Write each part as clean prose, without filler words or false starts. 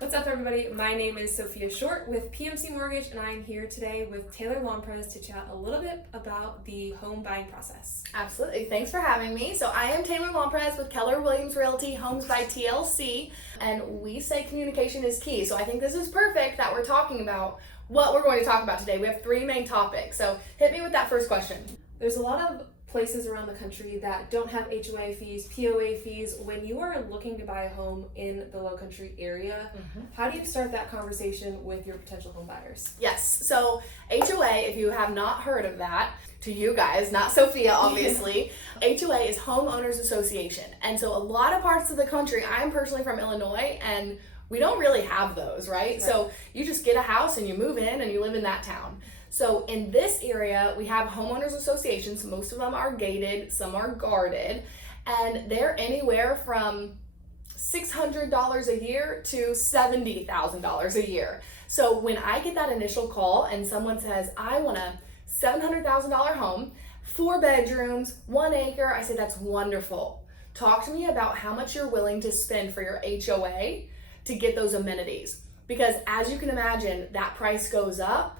What's up, everybody? My name is Sophia Short with PMC Mortgage, and I am here today with Taylor Lomprez to chat a little bit about the home buying process. Absolutely. Thanks for having me. So I am Taylor Lomprez with Keller Realty Homes by TLC, and we say communication is key. So I think this is perfect that we're talking about what we're going to talk about today. We have three main topics. So hit me with that first question. There's a lot of places around the country that don't have HOA fees, POA fees. When you are looking to buy a home in the Low Country area, how do you start that conversation with your potential home buyers? Yes. So HOA, if you have not heard of that, to you guys, not Sophia, obviously, HOA is Homeowners Association. And so a lot of parts of the country, I'm personally from Illinois, and we don't really have those, right? So you just get a house and you move in and you live in that town. So in this area, we have homeowners associations. Most of them are gated, some are guarded, and they're anywhere from $600 a year to $70,000 a year. So when I get that initial call and someone says, I want a $700,000 home, 4 bedrooms, 1 acre, I say, that's wonderful. Talk to me about how much you're willing to spend for your HOA to get those amenities. Because as you can imagine, that price goes up,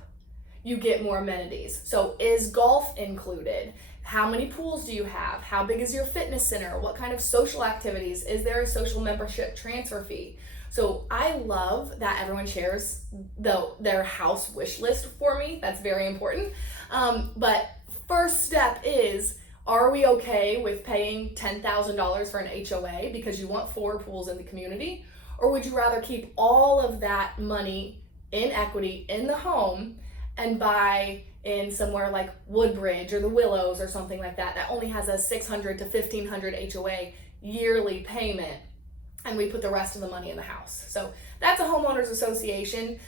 you get more amenities. So is golf included? How many pools do you have? How big is your fitness center? What kind of social activities? Is there a social membership transfer fee? So I love that everyone shares their house wish list for me. That's very important. But first step is, are we okay with paying $10,000 for an HOA because you want 4 pools in the community? Or would you rather keep all of that money in equity in the home and buy in somewhere like Woodbridge or the Willows or something like that only has a $600 to $1,500 HOA yearly payment, and we put the rest of the money in the house? So that's a homeowners association.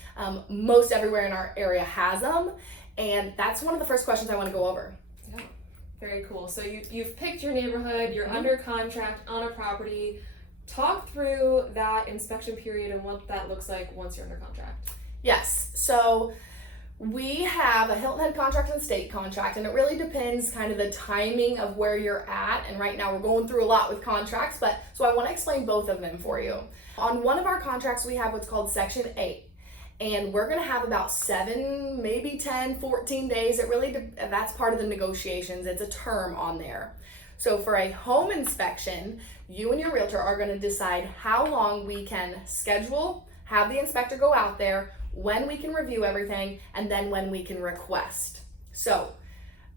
Most everywhere in our area has them, and that's one of the first questions I want to go over. Yeah, very cool. So you've picked your neighborhood, you're under contract on a property. Talk through that inspection period and what that looks like once you're under contract. Yes, so we have a Hilton Head contract and state contract, and it really depends kind of the timing of where you're at. And right now we're going through a lot with contracts, so I want to explain both of them for you. On one of our contracts, we have what's called Section 8, and we're going to have about 7, maybe 10, 14 days. That's part of the negotiations. It's a term on there. So for a home inspection, you and your realtor are going to decide how long we can schedule, have the inspector go out there, when we can review everything, and then when we can request. So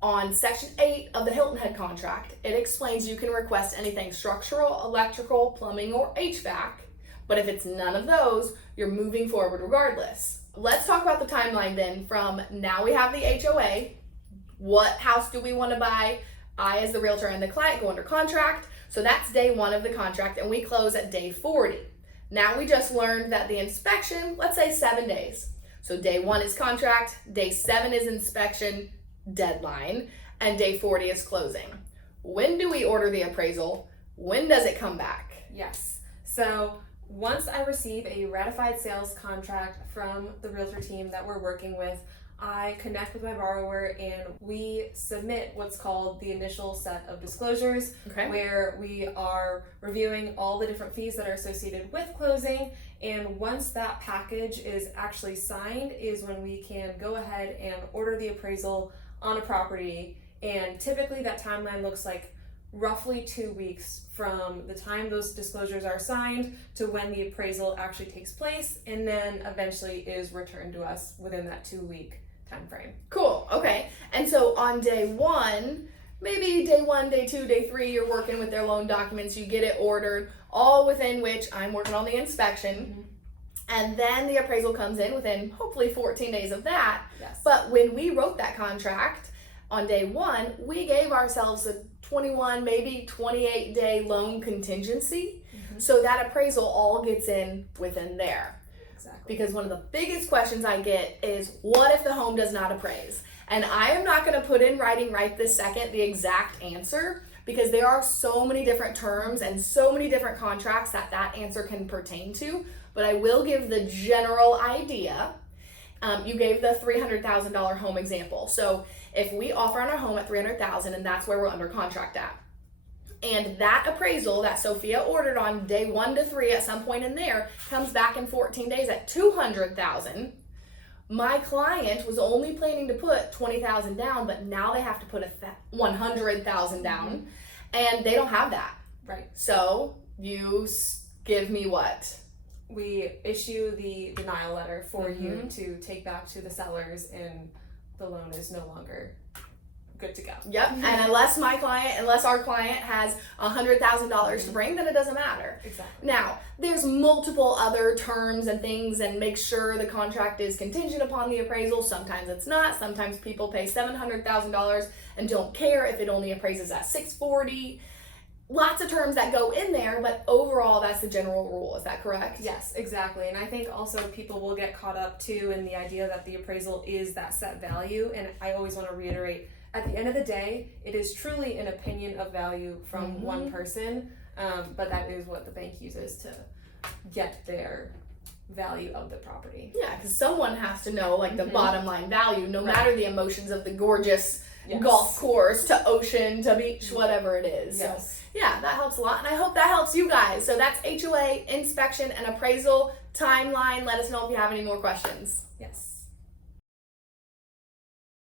on Section 8 of the Hilton Head contract, it explains you can request anything structural, electrical, plumbing, or HVAC, but if it's none of those, you're moving forward regardless. Let's talk about the timeline then. From now we have the HOA, what house do we want to buy? I, as the realtor and the client, go under contract. So that's day 1 of the contract, and we close at day 40. Now we just learned that the inspection, let's say 7 days. So day 1 is contract, day 7 is inspection deadline, and day 40 is closing. When do we order the appraisal? When does it come back? Yes. So once I receive a ratified sales contract from the realtor team that we're working with, I connect with my borrower and we submit what's called the initial set of disclosures, where we are reviewing all the different fees that are associated with closing. And once that package is actually signed is when we can go ahead and order the appraisal on a property. And typically that timeline looks like roughly 2 weeks from the time those disclosures are signed to when the appraisal actually takes place, and then eventually is returned to us within that 2-week time frame. Cool. Okay. And so on day 1, maybe day 1, day 2, day 3, you're working with their loan documents, you get it ordered, all within which I'm working on the inspection. And then the appraisal comes in within hopefully 14 days of that. Yes. But when we wrote that contract on day 1, we gave ourselves a 21, maybe 28 day loan contingency. So that appraisal all gets in within there. Exactly. Because one of the biggest questions I get is, what if the home does not appraise? And I am not going to put in writing right this second the exact answer, because there are so many different terms and so many different contracts that answer can pertain to. But I will give the general idea. You gave the $300,000 home example. So if we offer on our home at $300,000, and that's where we're under contract at, And that appraisal that Sophia ordered on day 1 to 3 at some point in there comes back in 14 days at $200,000. My client was only planning to put $20,000 down, but now they have to put $100,000 down, and they don't have that. Right. So you give me what? We issue the denial letter for you to take back to the sellers, and the loan is no longer good to go. Yep. And unless our client has $100,000 to bring, then it doesn't matter. Exactly. Now, there's multiple other terms and things, and make sure the contract is contingent upon the appraisal. Sometimes it's not. Sometimes people pay $700,000 and don't care if it only appraises at $640,000. Lots of terms that go in there, but overall, that's the general rule. Is that correct? Yes, exactly. And I think also people will get caught up too in the idea that the appraisal is that set value. And I always want to reiterate, at the end of the day, it is truly an opinion of value from one person, but that is what the bank uses to get their value of the property. Yeah, because someone has to know like the bottom line value, no matter the emotions of the gorgeous golf course to ocean to beach, whatever it is. Yes. So yeah, that helps a lot, and I hope that helps you guys. So that's HOA, inspection, and appraisal timeline. Let us know if you have any more questions. Yes.